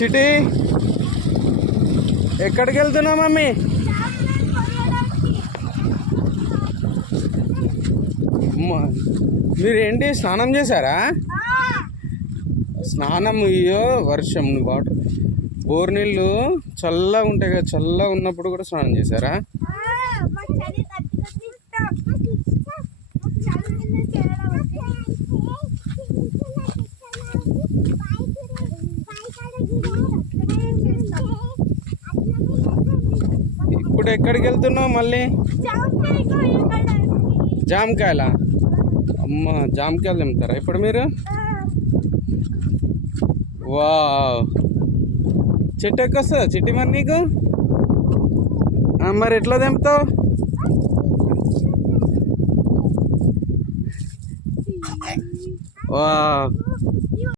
చిటి ఎక్కడికి వెళ్తున్నావు మమ్మీ? మీరేంటి స్నానం చేశారా? స్నానం అయ్యో వర్షం వాటర్ బోర్ నీళ్ళు చల్లగా ఉంటాయి కదా, చల్లగా ఉన్నప్పుడు కూడా స్నానం చేశారా? ఇప్పుడు ఎక్కడికి వెళ్తున్నావు మళ్ళీ? జామకాయలా? అమ్మ జామకాయలు తెంపుతారా ఇప్పుడు మీరు? వా చెట్టు ఎక్కొస్తుందా చిట్టి మరి నీకు? మరి ఎట్లా తెంపుతావు? వా